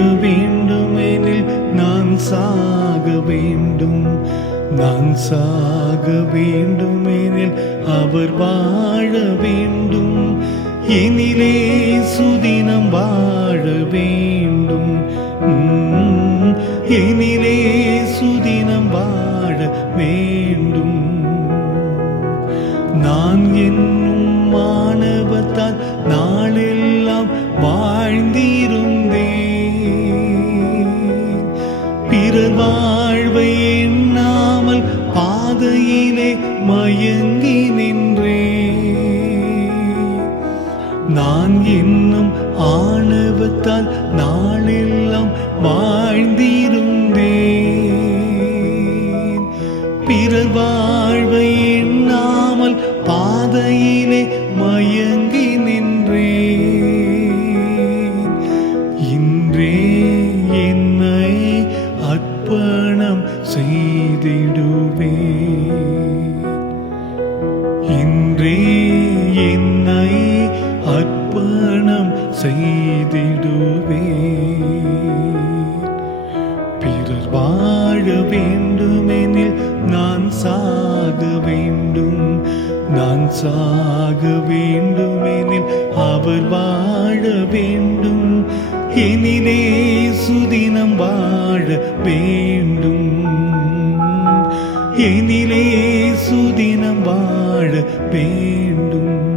வேண்டுமெனில் நான் சாக வேண்டும். நான் சாக வேண்டுமெனில் அவர் வாழ வேண்டும். எனிலே சுதினம் வாழ வேண்டும். எனிலே சுதினம் வாழ வேண்டும். நான் என்னும் மாணவத்தால் நாளெல்லாம் வாழ்ந்திருந்தேன். பிறர் வாழ்வை எண்ணாமல் பாதையிலே மயங்கி நின்றேன். நான் என்னும் ஆணவத்தால் நாளெல்லாம் வாழ்ந்திருந்தேன். பிறர் வாழ்வை எண்ணாமல் பாதையிலே மயங்கி நின்றேன். இன்றே என்னை அர்ப்பணம் செய்திடுவேன். இன்றே என்னை அர்ப்பணம் செய்திடுவேன். பிறர் வாழ வேண்டுமெனில் நான் சாக வேண்டும். நான் சாக வேண்டுமெனில் அவர் வாழ வேண்டும். எனிலே சுதினம் வாழ வேண்டும். எனிலே சுதினம் வாழ வேண்டும்.